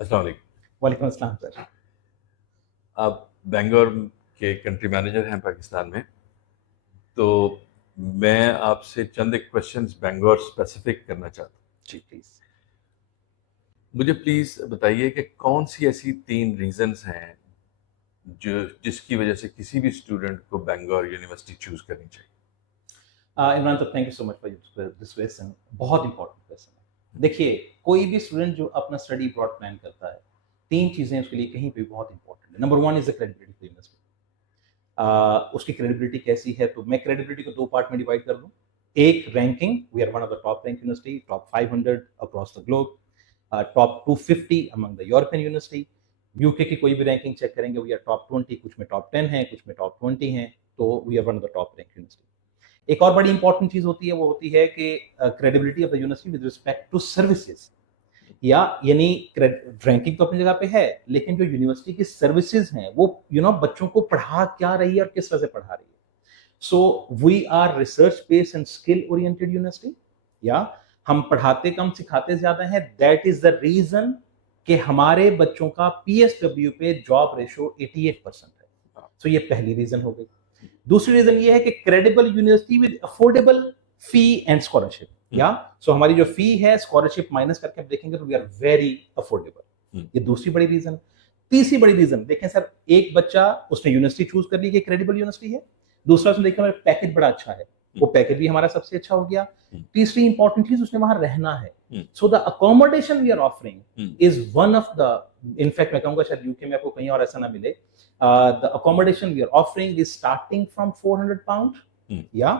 अस्सलाम वालेकुम। वालेकुम अस्सलाम सर। आप बैंगलोर के कंट्री मैनेजर हैं पाकिस्तान में, तो मैं आपसे चंद एक क्वेश्चंस बैंगलोर स्पेसिफिक करना चाहता हूँ। जी प्लीज। मुझे प्लीज़ बताइए कि कौन सी ऐसी 3 रीज़न्स हैं जो जिसकी वजह से किसी भी स्टूडेंट को बैंगलोर यूनिवर्सिटी चूज़ करनी चाहिए? इमरान साहब, thank you so much for this question. बहुत इंपॉर्टेंट क्वेश्चन है। देखिए, कोई भी स्टूडेंट जो अपना स्टडी अब्रॉड प्लान करता है, तीन चीजें उसके लिए कहीं पे बहुत इंपॉर्टेंट है। Number one is the credibility of university. उसकी क्रेडिबिलिटी कैसी है, तो मैं क्रेडिबिलिटी को दो पार्ट में डिवाइड कर दूं। एक, ranking, we are one of the top rank university, top 500 across the globe, top 250 among the European university. UK की कोई भी रैंकिंग चेक करेंगे, वी आर टॉप 20, कुछ में टॉप 10 है, कुछ में टॉप 20 है, तो we are one of the top rank university. एक और बड़ी इंपॉर्टेंट चीज होती है, वो होती है कि credibility of the university with respect to services. या यानी रैंकिंग तो अपनी जगह पे है, लेकिन जो यूनिवर्सिटी की सर्विसेज हैं वो बच्चों को पढ़ा क्या रही है और किस तरह से पढ़ा रही है। So we are research based and skill oriented university. या हम पढ़ाते कम सिखाते ज्यादा हैं। दैट इज द रीजन कि हमारे बच्चों का पीएसडब्ल्यू पे जॉब रेशो 88% है। सो ये पहली रीजन हो गई। दूसरी रीजन ये है कि credible university with affordable fee and scholarship. या सो हमारी जो फी है, स्कॉलरशिप माइनस करके आप देखेंगे तो वी आर वेरी अफोर्डेबल। ये दूसरी बड़ी रीजन। तीसरी बड़ी रीजन देखें सर, एक बच्चा उसने यूनिवर्सिटी चूज कर ली कि क्रेडिबल यूनिवर्सिटी है। दूसरा उसने देखा मेरा पैकेज बड़ा अच्छा है, वो पैकेज भी हमारा सबसे अच्छा हो गया। तीसरी इंपॉर्टेंट चीज, उसने वहां रहना है। So the accommodation we are offering is one of the, in fact मैं कहूंगा शायद यूके में आपको कहीं और ऐसा ना मिले, the accommodation we are offering is starting from 400 pound. या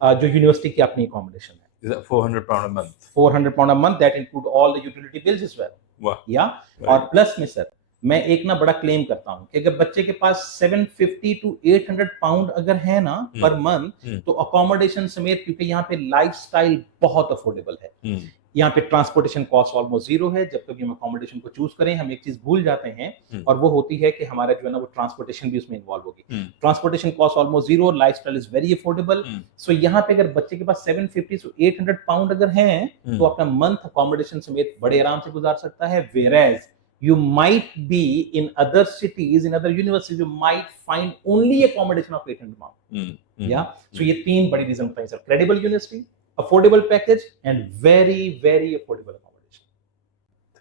जो यूनिवर्सिटी की अपनी accommodation है, Is that 400 pound a month? 400 pound a month, that include all the utility bills as well. वाह! या और प्लस में सर, मैं एक ना बड़ा क्लेम करता हूं कि अगर बच्चे के पास 750 टू 800 पाउंड अगर है ना पर मंथ, तो अकोमोडेशन समेत, क्योंकि यहाँ पे लाइफस्टाइल बहुत अफोर्डेबल है। यहाँ पे ट्रांसपोर्टेशन कॉस्ट ऑलमोस्ट जीरो है। जब कभी हम अकोमोडेशन को चूज करें, हम एक चीज भूल जाते हैं, और वो होती है कि हमारा जो है ना वो ट्रांसपोर्टेशन भी उसमें इन्वॉल्व होगी। Transportation cost almost zero, lifestyle is very affordable. So यहाँ पे अगर बच्चे के पास 750 to 800 पाउंड अगर हैं, तो अपना मंथ अकोमोडेशन समेत बड़े आराम से गुजार सकता है। Whereas you might be in other cities, in other universities, you might find only accommodation of 800 pound. Yeah, so ये तीन बड़ी रीजन बताई sir: credible university, affordable package, and very very affordable accommodation.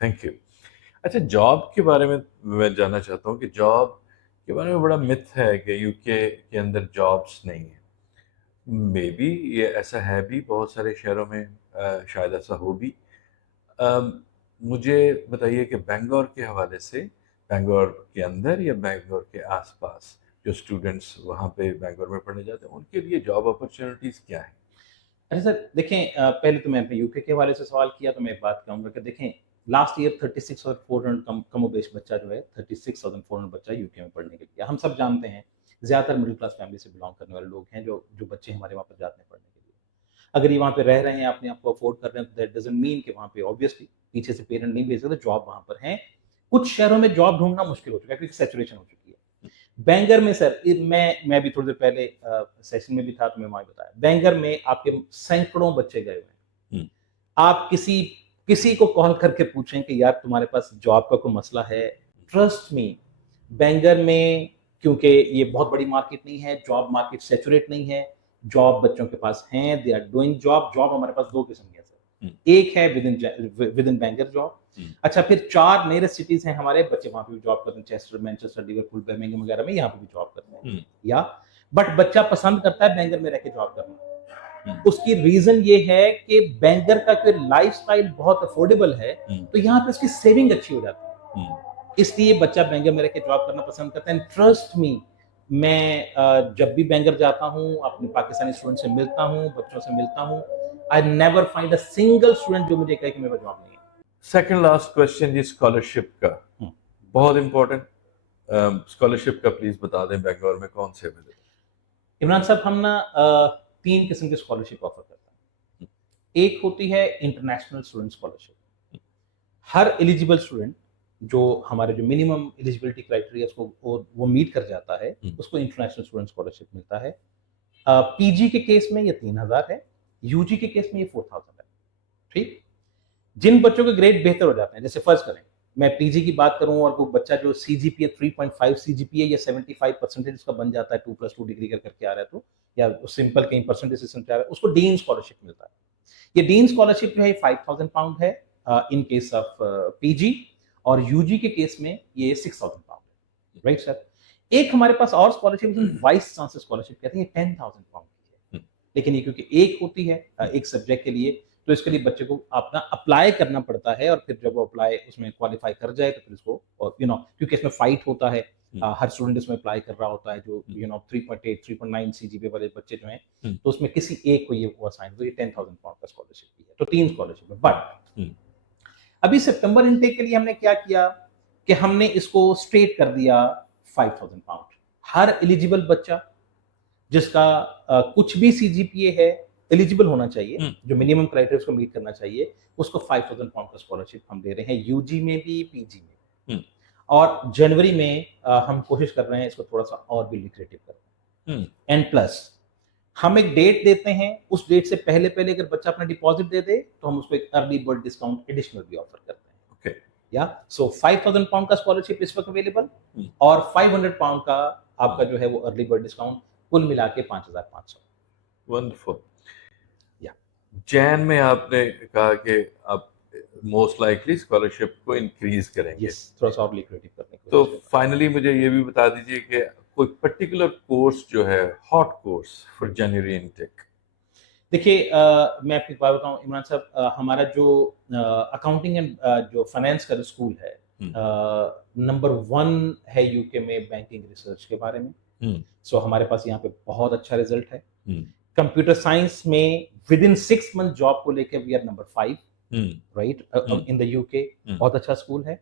Thank you. अच्छा, job के बारे में मैं जानना चाहता हूँ कि जॉब के बारे में बड़ा मिथ है कि यूके के अंदर जॉब्स नहीं है। मे बी ये ऐसा है भी, बहुत सारे शहरों में शायद ऐसा हो भी। मुझे बताइए कि बैंगलोर के हवाले से, बैंगलोर के अंदर या बैंगलोर के आसपास जो स्टूडेंट्स वहाँ पे बैंगलोर में पढ़ने जाते हैं, उनके लिए जॉब अपॉर्चुनिटीज़ क्या हैं? अच्छा सर, देखें, पहले तो मैंने यूके के हवाले से सवाल किया, तो मैं एक बात कहूँगा कि देखें, लास्ट ईयर 36,400 कमोबेश बच्चा जो है, 36,400 बच्चा यूके में पढ़ने के लिए। हम सब जानते हैं ज़्यादातर मिडिल क्लास फैमिली से बिलोंग करने वाले लोग हैं जो जो बच्चे हमारे वहाँ पर जाते हैं पढ़ने के लिए। अगर ये वहाँ पे रह रहे हैं, अपने आप को अफोर्ड कर रहे हैं, तो दैट डजंट मीन कि वहाँ पे ऑब्वियसली पीछे से पेरेंट नहीं भेज सकते, जॉब वहाँ पर है। कुछ शहरों में जॉब ढूंढना मुश्किल हो चुका है क्योंकि सैचुरेशन हो चुकी है। बैंगर में सर, मैं भी थोड़ी देर पहले सेशन में भी था, तो मैं वहां बताया, बैंगर में आपके सैकड़ों बच्चे गए हुए हैं। आप किसी किसी को कॉल करके पूछें कि यार तुम्हारे पास जॉब का कोई मसला है, ट्रस्ट मी, बैंगर में, क्योंकि ये बहुत बड़ी मार्केट नहीं है, जॉब मार्केट सैचुरेट नहीं है, जॉब बच्चों के पास हैं, they are doing job. Job हमारे पास दो किस्म की है सर। एक है विद इन बैंगर जॉब। अच्छा, फिर 4 नियरेस्ट सिटीज हैं हमारे, बच्चे वहां पे भी जॉब करते हैं, चेस्टर, मैनचेस्टर, लिवरपूल, बर्मिंघम वगैरह में, यहाँ पे भी जॉब करते हैं। या बट बच्चा पसंद करता है बैंगर में रह के जॉब करना। उसकी रीजन ये है कि बैंगर का जो लाइफस्टाइल बहुत अफोर्डेबल है, तो यहाँ पे उसकी सेविंग अच्छी हो जाती है, इसलिए बच्चा बैंगर में रह के जॉब करना पसंद करता है। ट्रस्ट मी, मैं जब भी बैंगर जाता हूँ, अपने पाकिस्तानी स्टूडेंट से मिलता हूँ, बच्चों से मिलता हूँ, I never find a single student जो मुझे कहे कि मेरे पास जॉब नहीं है। सेकंड लास्ट क्वेश्चन जी, स्कॉलरशिप का, बहुत इंपॉर्टेंट। स्कॉलरशिप का प्लीज बता दें, बैंगलोर में कौन से अवेलेबल? इमरान साहब, हम ना 3 किस्म की स्कॉलरशिप ऑफर करते हैं। एक होती है इंटरनेशनल स्टूडेंट स्कॉलरशिप। हर एलिजिबल स्टूडेंट जो हमारे जो मिनिमम एलिजिबिलिटी क्राइटेरिया उसको वो मीट कर जाता है, उसको इंटरनेशनल स्टूडेंट स्कॉलरशिप मिलता है। पीजी के केस में ये 3,000 है, यूजी के केस में ये 4,000 है। ठीक, जिन बच्चों के ग्रेड बेहतर हो जाते हैं, जैसे फर्ज करें मैं पीजी की बात करूं और कोई बच्चा जो सीजीपीए 3.5 सीजीपीए या 75% उसका बन जाता है 2+2 डिग्री करके आ रहा है तो, या सिंपल कहीं परसेंटेज सिस्टम से आ रहा है, उसको डीन स्कॉलरशिप मिलता है। ये डीन स्कॉलरशिप जो है 5,000 पाउंड है इन केस ऑफ पीजी, और यूजी के केस में ये 6,000 पाउंड है, राइट सर। एक हमारे पास और स्कॉलरशिप वाइस चांसलर स्कॉलरशिप कहते हैं, 10,000 पाउंड की है, लेकिन ये क्योंकि एक होती है एक सब्जेक्ट के लिए, तो इसके लिए बच्चे को अपना अप्लाई करना पड़ता है, और फिर जब वो अप्लाई उसमें क्वालिफाई कर जाए तो फिर उसको, और क्योंकि इसमें फाइट होता है, हर स्टूडेंट इसमें अप्लाई कर रहा होता है, जो 3.8 3.9 सीजीपीए वाले बच्चे जो हैं, तो उसमें किसी एक को ये वो असाइन, तो ये 10,000 पाउंड का स्कॉलरशिप भी है, तो 3 स्कॉलरशिप है। बट अभी सितंबर इनटेक के लिए हमने क्या किया कि हमने इसको स्ट्रेट कर दिया 5,000 पाउंड। हर एलिजिबल बच्चा जिसका कुछ भी सीजीपीए है एलिजिबल होना चाहिए, जो मिनिमम क्राइटेरिया उसको मीट करना चाहिए, उसको 5,000 पाउंड का स्कॉलरशिप हम दे रहे हैं, यूजी में भी पीजी में भी। और जनवरी में हम कोशिश कर रहे हैं इसको थोड़ा सा और भी लिक्रेटिव करना, एंड प्लस हम एक डेट देते हैं, उस डेट से पहले पहले अगर बच्चा अपना डिपॉजिट दे दे तो हम उसको एक अर्ली बर्ड डिस्काउंट एडिशनल भी ऑफर करते हैं। ओके, या सो 5,000 पाउंड का स्कॉलरशिप इस वक्त अवेलेबल, और 500 पाउंड का आपका जो है वो अर्ली बर्ड डिस्काउंट, कुल मिला के 5,500। वंडरफुल। या जैन में आपने कहा कि आप मोस्ट लाइकली स्कॉलरशिप को इंक्रीज करेंगे, यस, थोड़ा सा और लिक्विडिटी करने की तो कोशिश करते फाइनली मुझे ये भी बता दीजिए कि कोई पर्टिकुलर कोर्स जो है hot course for January intake. हैं। देखिए मैं आपको एक बात बताऊं इमरान साहब, हमारा जो अकाउंटिंग एंड जो फाइनेंस का स्कूल है, नंबर 1 है यूके में बैंकिंग रिसर्च के बारे में। सो हमारे पास यहाँ पे बहुत अच्छा रिजल्ट है। कंप्यूटर साइंस में विद इन 6 मंथ जॉब को लेकर we are number 5, right, in the UK. बहुत अच्छा स्कूल है।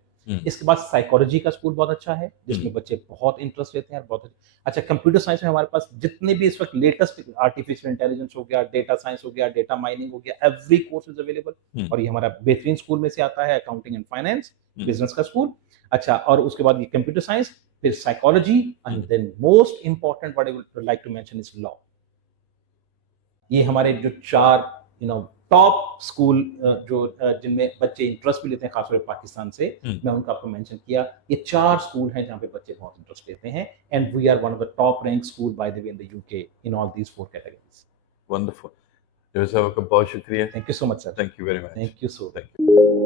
इसके बाद साइकोलॉजी का स्कूल बहुत अच्छा है, जिसमें बच्चे बहुत इंटरेस्ट लेते हैं, बहुत अच्छा। कंप्यूटर साइंस में हमारे पास जितने भी इस वक्त लेटेस्ट आर्टिफिशियल इंटेलिजेंस हो गया, डेटा साइंस हो गया, डेटा माइनिंग हो गया, एवरी कोर्स इज अवेलेबल, और ये हमारा बेहतरीन स्कूल में से आता है, अकाउंटिंग एंड फाइनेंस बिजनेस का स्कूल। अच्छा, और उसके बाद ये कंप्यूटर साइंस, फिर psychology, and then most important what I would like to mention is law. ये हमारे जो 4 टॉप स्कूल जो जिनमें बच्चे इंटरेस्ट भी लेते हैं, खासतौर पर पाकिस्तान से, मैं उनका आपको मेंशन किया, ये 4 स्कूल हैं जहाँ पे बच्चे बहुत इंटरेस्ट लेते हैं, and we are one of the top rank school by the way in the UK in all these 4 categories. Wonderful. जो साहब, आपका बहुत शुक्रिया। Thank you so much sir. Thank you very much. Thank you so much.